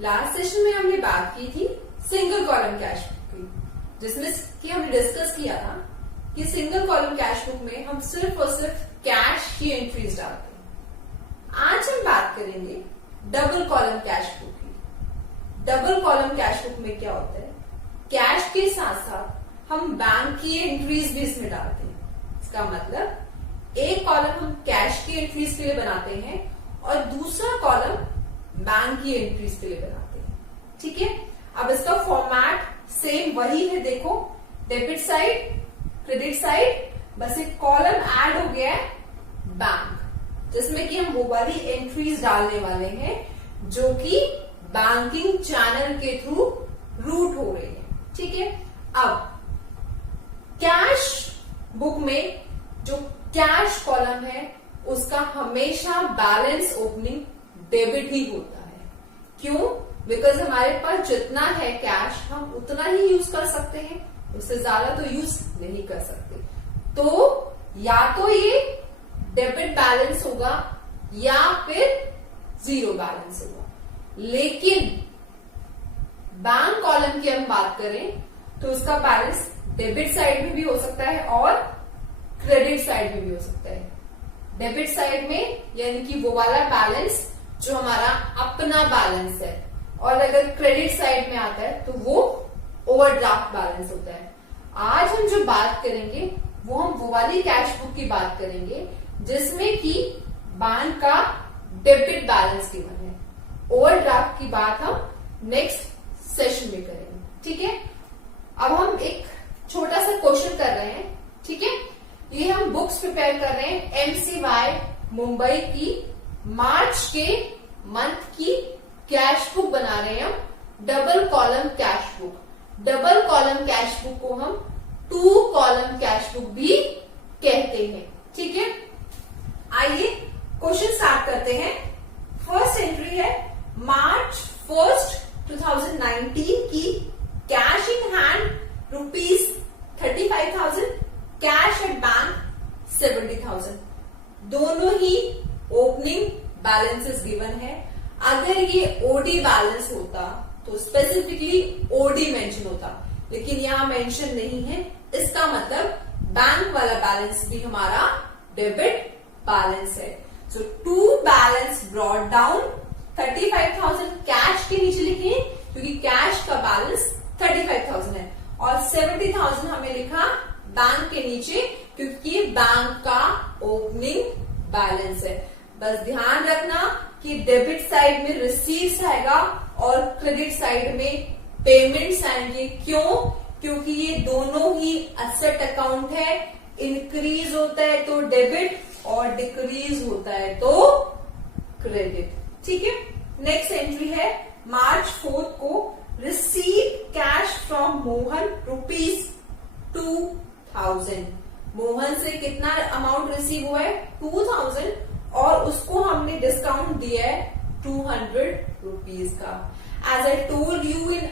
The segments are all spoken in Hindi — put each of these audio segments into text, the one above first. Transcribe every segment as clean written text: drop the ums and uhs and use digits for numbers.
लास्ट सेशन में हमने बात की थी सिंगल कॉलम कैश बुक की, जिसमें कि हमने डिस्कस किया था कि सिंगल कॉलम कैश बुक में हम सिर्फ और सिर्फ कैश की एंट्रीज डालते हैं। आज हम बात करेंगे डबल कॉलम कैश बुक की। डबल कॉलम कैश बुक में क्या होता है, कैश के साथ साथ हम बैंक की एंट्रीज भी इसमें डालते हैं। इसका मतलब एक कॉलम हम कैश की एंट्रीज के लिए बनाते हैं और दूसरा कॉलम बैंक की एंट्रीज के लिए बनाते हैं। ठीक है, अब इसका फॉर्मेट सेम वही है। देखो, डेबिट साइड, क्रेडिट साइड, बस एक कॉलम ऐड हो गया है बैंक, जिसमें कि हम वो वाली एंट्रीज डालने वाले हैं जो कि बैंकिंग चैनल के थ्रू रूट हो रही है। ठीक है, अब कैश बुक में जो कैश कॉलम है उसका हमेशा बैलेंस ओपनिंग डेबिट ही होता है। क्यों? बिकॉज हमारे पास जितना है कैश हम उतना ही यूज कर सकते हैं, उससे ज्यादा तो यूज नहीं कर सकते। तो या तो ये डेबिट बैलेंस होगा या फिर जीरो बैलेंस होगा। लेकिन बैंक कॉलम की हम बात करें तो उसका बैलेंस डेबिट साइड में भी हो सकता है और क्रेडिट साइड में भी हो सकता है। डेबिट साइड में यानी कि वो वाला बैलेंस जो हमारा अपना बैलेंस है, और अगर क्रेडिट साइड में आता है तो वो ओवरड्राफ्ट बैलेंस होता है। आज हम जो बात करेंगे वो वाली कैश बुक की बात करेंगे जिसमें कि बैंक का डेबिट बैलेंस गिवन है। ओवरड्राफ्ट की बात हम नेक्स्ट सेशन में करेंगे। ठीक है, अब हम एक छोटा सा क्वेश्चन कर रहे हैं। ठीक है, ये हम बुक्स प्रिपेयर कर रहे हैं MCY मुंबई की मार्च के मंथ की कैश बुक बना रहे हैं हम, double column cash book. Double column cash book को हम 2 कॉलम कैश बुक भी कहते हैं। ठीक है, आइए क्वेश्चन स्टार्ट करते हैं। फर्स्ट एंट्री है मार्च 1, 2019 की cash in hand ₹35,000, cash at bank 70,000। दोनों ही ओपनिंग बैलेंसेस गिवन है। अगर ये ओडी बैलेंस होता तो स्पेसिफिकली ओडी मेंशन होता, लेकिन यहां मेंशन नहीं है। इसका मतलब बैंक वाला बैलेंस भी हमारा डेबिट बैलेंस है। So to balance brought down, 35,000 cash के नीचे लिखे क्योंकि कैश का बैलेंस 35,000 है, और 70,000 हमने लिखा बैंक के नीचे क्योंकि बैंक का ओपनिंग बैलेंस है। बस ध्यान रखना कि डेबिट साइड में रिसीव्स आएगा और क्रेडिट साइड में पेमेंट्स आएंगे। क्यों? क्योंकि ये दोनों ही एसेट अकाउंट है। इंक्रीज होता है तो डेबिट और डिक्रीज होता है तो क्रेडिट। ठीक है, नेक्स्ट एंट्री है मार्च 4 को receive cash from Mohan ₹2,000। Mohan से कितना अमाउंट रिसीव हुआ है? 2,000, और उसको हमने डिस्काउंट दिया है ₹200 का। As I told you in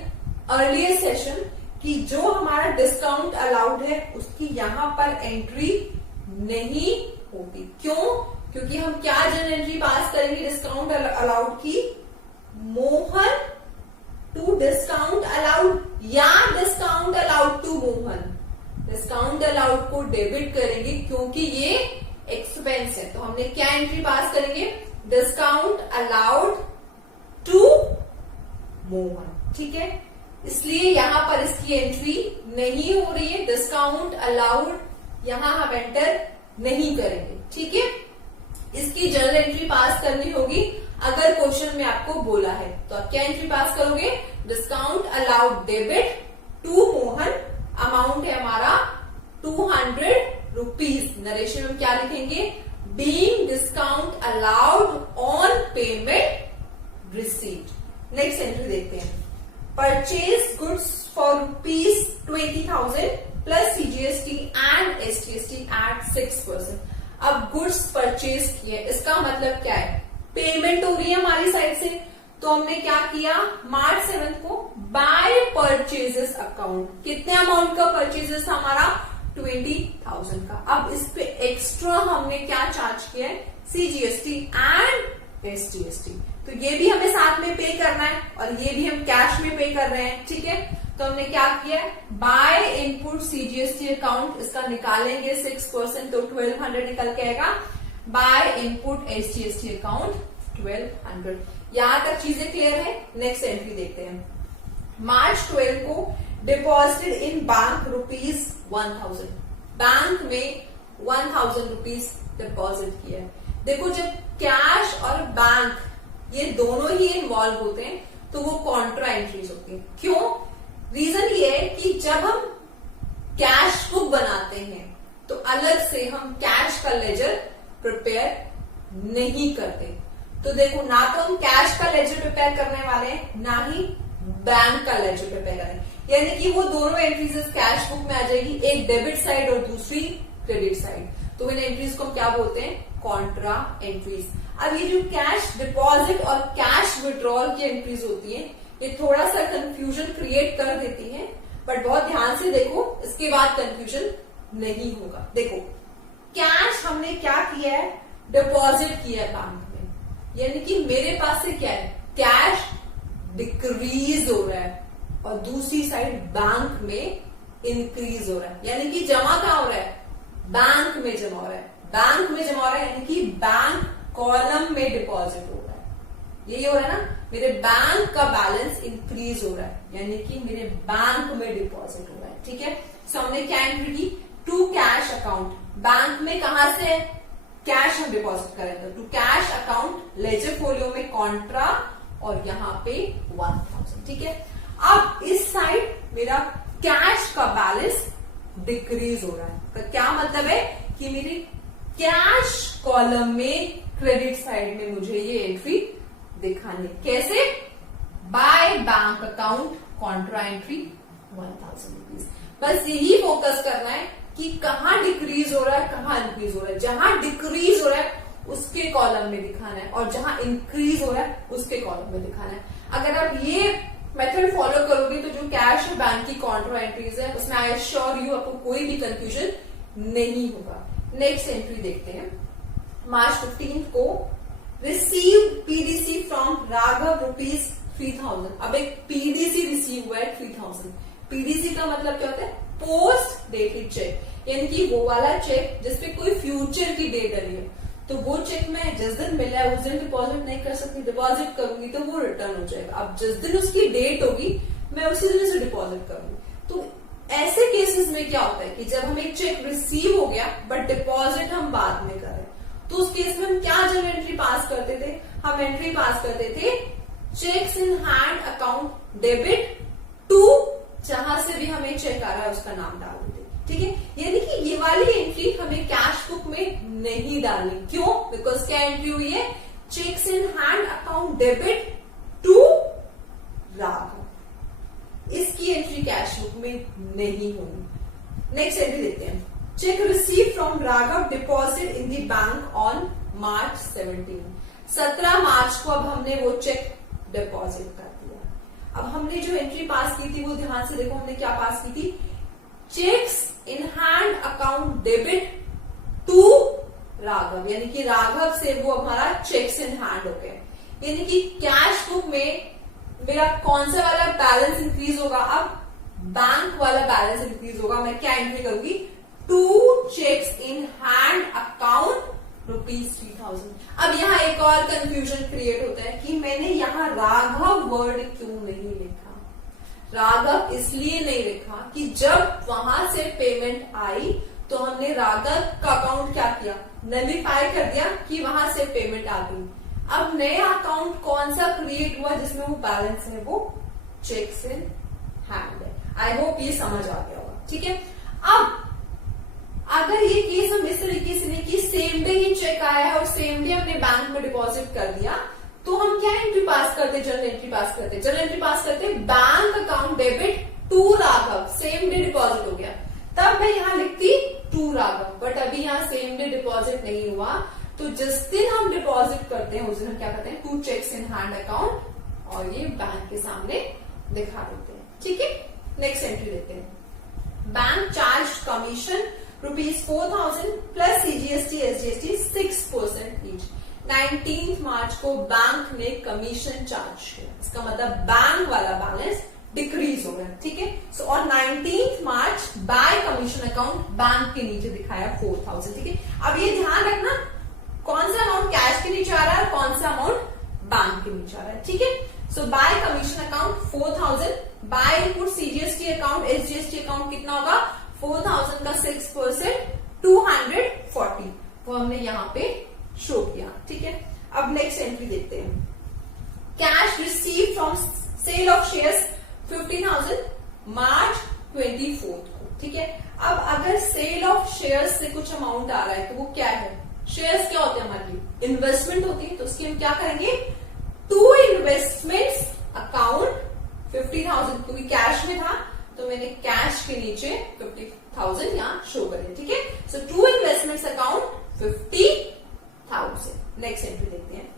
earlier session कि जो हमारा डिस्काउंट अलाउड है उसकी यहां पर एंट्री नहीं होती। क्यों? क्योंकि हम क्या जनरल एंट्री पास करेंगे डिस्काउंट अलाउड की? मोहन टू डिस्काउंट अलाउड या discount allowed to Mohan. Discount allowed को डेबिट करेंगे क्योंकि ये एक्सपेंस है, तो हमने क्या एंट्री पास करेंगे? Discount allowed to Mohan. ठीक है, इसलिए यहां पर इसकी एंट्री नहीं हो रही है। डिस्काउंट अलाउड यहां हम एंटर नहीं करेंगे। ठीक है, इसकी जनरल एंट्री पास करनी होगी। अगर क्वेश्चन में आपको बोला है तो आप क्या एंट्री पास करोगे? Discount allowed debit to Mohan, amount है हमारा ₹200। नरेशन में क्या लिखेंगे? Being discount allowed on payment received. Next entry देखते हैं। Purchase goods for ₹20,000 plus CGST and SGST at 6%। अब गुड्स परचेज किए, इसका मतलब क्या है? पेमेंट हो रही है हमारी साइड से, तो हमने क्या किया? मार्च 7 को बाय परचेजेस अकाउंट। कितने अमाउंट का परचेजेस था हमारा? 20,000 का। अब इस पे एक्स्ट्रा हमने क्या चार्ज किया है? CGST and SGST। तो ये भी हमें साथ में पे करना है और ये भी हम कैश में पे कर रहे हैं, ठीक है। तो हमने क्या किया, बाय इनपुट सीजीएसटी अकाउंट, इसका निकालेंगे 6%, तो 1200 निकल के आएगा। By input HDST account 1200। यहां तक चीजें क्लियर है। नेक्स्ट एंट्री देखते हैं। मार्च 12 को डिपॉजिटेड इन बैंक ₹1000, बैंक में 1000 रुपीज डिपॉजिट किया है। देखो जब कैश और बैंक ये दोनों ही इन्वॉल्व होते हैं तो वो कॉन्ट्रा एंट्रीज होती है। क्यों? रीजन ये है कि जब हम कैश बुक बनाते हैं तो अलग से हम कैश का लेजर प्रिपेयर नहीं करते। तो देखो ना तो हम कैश का लेजर प्रिपेयर करने वाले हैं, ना ही बैंक का लेजर प्रिपेयर करें, यानी कि वो दोनों एंट्रीज कैश बुक में आ जाएगी, एक डेबिट साइड और दूसरी क्रेडिट साइड। तो इन एंट्रीज को हम क्या बोलते हैं, कॉन्ट्रा एंट्रीज। अब ये जो कैश डिपॉजिट और कैश विड्रॉल की एंट्रीज होती है ये थोड़ा सा कंफ्यूजन क्रिएट कर देती है, बट बहुत ध्यान से देखो, इसके बाद कंफ्यूजन नहीं होगा। देखो कैश हमने क्या किया है, डिपॉजिट किया है बैंक में, यानी कि मेरे पास से क्या है, कैश डिक्रीज हो रहा है और दूसरी साइड बैंक में इंक्रीज हो रहा है, यानी कि जमा कहां हो रहा है, बैंक में जमा हो रहा है। बैंक में जमा हो रहा है यानी कि बैंक कॉलम में डिपॉजिट हो रहा है। यही हो रहा है ना, मेरे बैंक का बैलेंस इंक्रीज हो रहा है, यानी कि मेरे बैंक में डिपॉजिट हो रहा है, ठीक है। सो हमने क्या एंट्री की, टू कैश अकाउंट, बैंक में कहां से कैश हम डिपॉजिट करेंगे, to cash account ledger folio में कॉन्ट्रा और यहां पे 1000, ठीक है। अब इस साइड मेरा कैश का बैलेंस डिक्रीज हो रहा है, तो क्या मतलब है कि मेरी कैश कॉलम में क्रेडिट साइड में मुझे ये एंट्री दिखानी, कैसे, by bank account Contra entry 1000 rupees. बस यही फोकस करना है कि कहां डिक्रीज हो रहा है, कहां इंक्रीज हो रहा है। जहां डिक्रीज हो रहा है उसके कॉलम में दिखाना है और जहां इंक्रीज हो रहा है उसके कॉलम में दिखाना है। अगर आप ये मेथड फॉलो करोगे तो जो कैश और बैंक की कॉन्ट्रा एंट्रीज है उसमें आई एश्योर यू आपको कोई भी कंफ्यूजन नहीं होगा। नेक्स्ट एंट्री देखते हैं। मार्च 15 को रिसीव पीडीसी फ्रॉम राघव ₹3000। अब एक पीडीसी रिसीव हुआ है 3000। पीडीसी का मतलब क्या होता है, पोस्ट डेटेड चेक, यानी कि वो वाला चेक जिसपे कोई फ्यूचर की डेट डली है। तो वो चेक मैं जिस दिन मिला है उस दिन डिपॉजिट नहीं कर सकती, डिपॉजिट करूंगी तो वो रिटर्न हो जाएगा। अब जिस दिन उसकी डेट होगी मैं उसी दिन उसे डिपॉजिट करूंगी। तो ऐसे केसेस में क्या होता है कि जब हमें चेक रिसीव हो गया बट डिपॉजिट हम बाद में करें, तो उस केस में हम क्या जब एंट्री पास करते थे, हम एंट्री पास करते थे cheques in hand account debit to, जहां से भी हमें चेक आ रहा है उसका नाम डाल देते, ठीक है। यानी कि ये वाली एंट्री हमें कैश बुक में नहीं डालनी। क्यों? बिकॉज क्या एंट्री हुई है, cheques in hand account debit to Raghav, इसकी एंट्री कैश बुक में नहीं होगी। नेक्स्ट एंट्री देखते हैं। Check receive from Raghav deposit in the bank on March 17 मार्च को अब हमने वो चेक डिपॉजिट कर दिया। अब हमने जो एंट्री पास की थी वो ध्यान से देखो, हमने क्या पास की थी, cheques in hand account debit to Raghav, यानी कि राघव से वो हमारा चेक्स इन हैंड हो गया। यानी कि कैश बुक में मेरा कौन सा वाला बैलेंस इंक्रीज होगा, अब बैंक वाला बैलेंस इंक्रीज होगा। मैं क्या एंट्री करूंगी, to cheques in hand account ₹3000। अब यहाँ एक और कंफ्यूजन क्रिएट होता है कि मैंने यहाँ राघव वर्ड क्यों नहीं लिखा। राघव इसलिए नहीं लिखा कि जब वहां से पेमेंट आई तो हमने राघव का अकाउंट क्या किया, नलिफाई कर दिया कि वहां से पेमेंट आ गई। अब नया अकाउंट कौन सा क्रिएट हुआ जिसमें वो बैलेंस है, वो चेक्स इन हैंड है। आई होप ये समझ आ गया होगा, ठीक है। अब अगर ये केस हम इस तरीके से नहीं कि सेम डे ही चेक आया है और सेम डे हमने बैंक में डिपॉजिट कर दिया, तो हम क्या एंट्री पास करते, जनरल एंट्री पास करते, जनरल एंट्री पास करते bank account debit to Raghav, same day deposit हो गया, तब मैं यहाँ लिखती टू राघव। बट अभी यहाँ सेम डे डिपॉजिट नहीं हुआ, तो जिस दिन हम डिपॉजिट करते हैं उस दिन हम क्या करते हैं, to cheques in hand account और ये बैंक के सामने दिखा देते हैं, ठीक है। नेक्स्ट एंट्री देते हैं। Bank charge commission ₹4000 plus CGST SGST 6% each. 19 मार्च को बैंक ने कमीशन चार्ज किया, इसका मतलब बैंक वाला बैलेंस डिक्रीज हो गया, ठीक है। सो और 19 मार्च बाय कमीशन अकाउंट बैंक के नीचे दिखाया 4000, ठीक है। अब ये ध्यान रखना कौन सा अमाउंट कैश के नीचे आ रहा है और कौन सा अमाउंट बैंक के नीचे आ रहा है, ठीक है। So by commission account 4000, by input CGST account SGST account कितना होगा 4000 का 6% 240, वो हमने यहाँ पे शो किया, ठीक है। अब नेक्स्ट एंट्री देखते हैं, cash receive from sale of shares 15,000 March 24 को, ठीक है। अब अगर सेल ऑफ शेयर्स से कुछ अमाउंट आ रहा है तो वो क्या है, शेयर्स क्या होते हैं हमारे लिए, इन्वेस्टमेंट होती है, तो उसकी हम क्या करेंगे, टू इन्वेस्टमेंट्स अकाउंट 50,000, क्योंकि कैश में था तो मैंने कैश के नीचे 50,000 यहाँ शो करे, ठीक है। So to investments account 50,000। Next entry देखते हैं,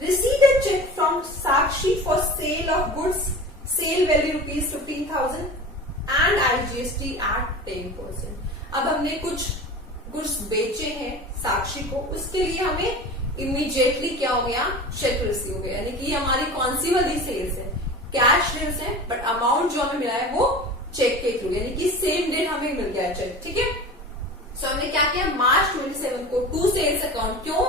receive a cheque from Sakshi for sale of goods, sale value ₹15,000 and IGST at 10%। अब हमने कुछ गुड्स बेचे हैं साक्षी को, उसके लिए हमें इमीडिएटली क्या हो गया, चेक रिसीव हो गया, यानी कि हमारी कौन सी वाली सेल्स है, कैश सेल्स है, बट अमाउंट जो हमें मिला है वो चेक के थ्रू, यानी कि सेम डेट हमें मिल गया है चेक, ठीक है। सो हमने क्या किया, मार्च 27 को टू सेल्स अकाउंट, क्यों,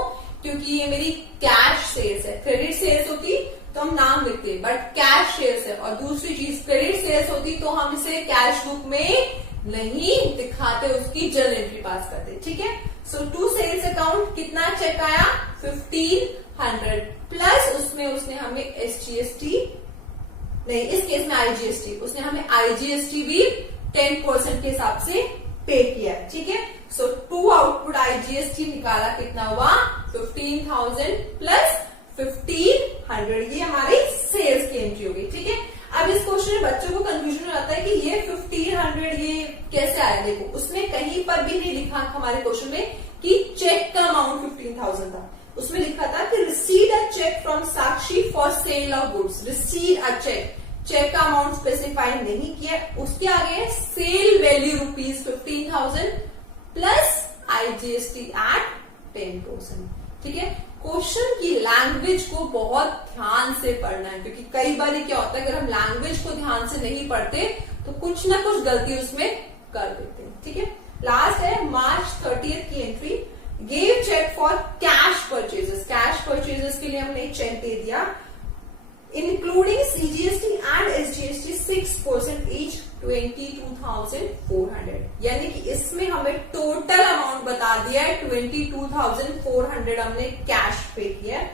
क्योंकि ये मेरी कैश सेल्स है, क्रेडिट सेल्स होती तो हम नाम लिखते, बट कैश सेल्स है, और दूसरी चीज क्रेडिट सेल्स होती तो हम इसे कैश बुक में नहीं दिखाते, उसकी जर्नल एंट्री पास करते, ठीक है। सो टू सेल्स अकाउंट कितना चेक आया 1500 प्लस उसमें उसने हमें एसजीएसटी नहीं, इस केस में आईजीएसटी, उसने हमें आईजीएसटी भी 10% के हिसाब से पे किया, ठीक है। सो टू आउटपुट आईजीएसटी निकाला, कितना हुआ 15,000 प्लस 1500, ये हमारी सेल्स की एंट्री होगी, ठीक है। अब इस क्वेश्चन में बच्चों को कंफ्यूजन हो जाता है कि ये 1500 ये कैसे आया, देखो उसमें कहीं पर भी नहीं लिखा हमारे क्वेश्चन में कि चेक का अमाउंट 15,000 था, उसमें लिखा था कि receive a cheque from Sakshi for sale of goods, receive a cheque, cheque का अमाउंट स्पेसिफाई नहीं किया, उसके आगे sale value ₹15,000 plus IGST at 10%, ठीक है। क्वेश्चन की लैंग्वेज को बहुत ध्यान से पढ़ना है, क्योंकि कई बार क्या होता है, अगर हम लैंग्वेज को ध्यान से नहीं पढ़ते तो कुछ ना कुछ गलती उसमें कर देते हैं, ठीक है। लास्ट है मार्च 30 की एंट्री, gave cheque for cash purchases, cash purchases के लिए हमने चेक दे दिया, including CGST and SGST 6% each 22,400, यानी कि इसमें हमें टोटल अमाउंट बता दिया है 22,400 हमने कैश पे किया है,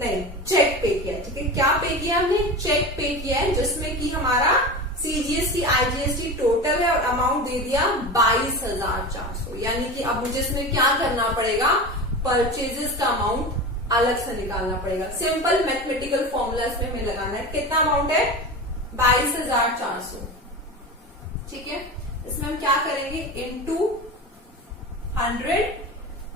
नहीं चेक पे किया है, ठीक है। क्या पे किया हमने, चेक पे किया है, जिसमें कि हमारा सीजीएसटी आईजीएसटी टोटल है और अमाउंट दे दिया 22,400, यानी कि अब मुझे इसमें क्या करना पड़ेगा, परचेजेस का अमाउंट अलग से निकालना पड़ेगा, सिंपल मैथमेटिकल फॉर्मूला इसमें हमें लगाना है, कितना अमाउंट है 22,400, ठीक है। इसमें हम क्या करेंगे, इनटू 100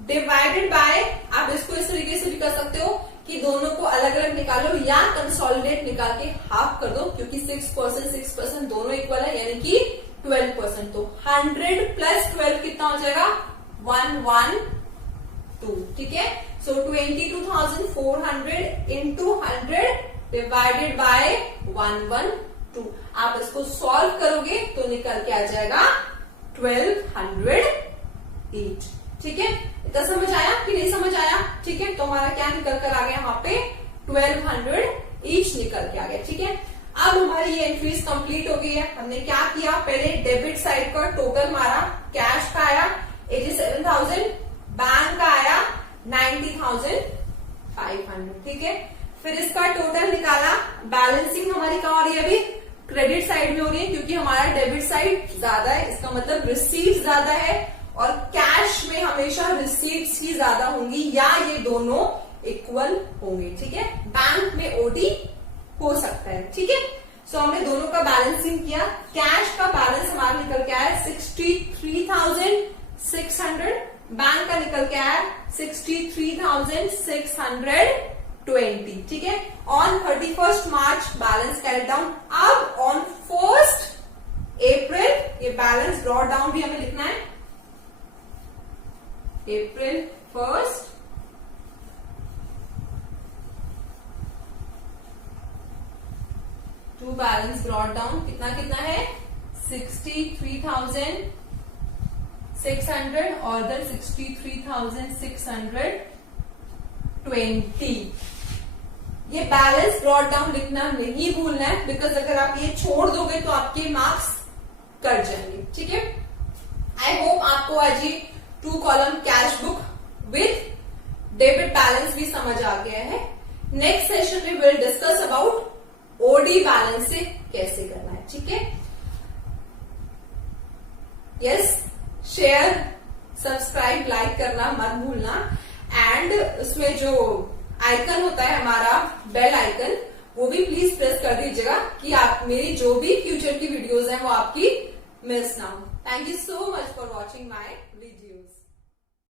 डिवाइडेड बाय, आप इसको इस तरीके से भी कर सकते हो कि दोनों को अलग अलग निकालो या कंसोलिडेट निकाल के हाफ कर दो, क्योंकि 6% दोनों इक्वल है, यानी कि 12%, तो 100 प्लस 12 कितना हो जाएगा 112, ठीक है। सो 22,400 इंटू 100 डिवाइडेड बाय 112, आप इसको सॉल्व करोगे तो निकल के आ जाएगा 1208, ठीक है। इतना समझ आया कि नहीं समझ आया, ठीक है। तो हमारा क्या निकल कर आ गया, वहां पे 1200 ईच निकल के आ गया, ठीक है। अब हमारी ये एंट्रीज कंप्लीट हो गई है, हमने क्या किया, पहले डेबिट साइड का टोटल मारा, कैश का आया 87,000, बैंक का आया 90,500, ठीक है। फिर इसका टोटल निकाला, बैलेंसिंग हमारी कहाँ हो रही है, अभी क्रेडिट साइड में हो रही है, क्योंकि हमारा डेबिट साइड ज्यादा है, इसका मतलब रिसीव्स ज्यादा है, और कैश में हमेशा रिसीव्स ही ज्यादा होंगी, या ये दोनों इक्वल होंगे, ठीक है। बैंक में ओडी हो सकता है, ठीक है। सो हमने दोनों का बैलेंसिंग किया, कैश का बैलेंस हमारा निकल के आया 63,600, बैंक का निकल के आया 63,620, ठीक है। On 31 March balance carry down. अब ऑन 1 अप्रैल ये बैलेंस ड्रॉ डाउन भी हमें लिखना है, April 1st balance brought down कितना कितना है 63,600 और द 63,620। ये बैलेंस ब्रॉट डाउन लिखना नहीं भूलना है, बिकॉज अगर आप ये छोड़ दोगे तो आपके मार्क्स कट जाएंगे। ठीक है, आई होप आपको आज ये 2 column cash book with debit balance भी समझ आ गया है। नेक्स्ट सेशन में will discuss about OD balance से कैसे करना है। ठीक है, यस, शेयर सब्सक्राइब लाइक करना मत भूलना, एंड उसमें जो आइकन होता है हमारा बेल आइकन, वो भी प्लीज प्रेस कर दीजिएगा कि आप मेरी जो भी फ्यूचर की वीडियोस हैं वो आपकी मिस ना हो। Thank you so much for watching my videos.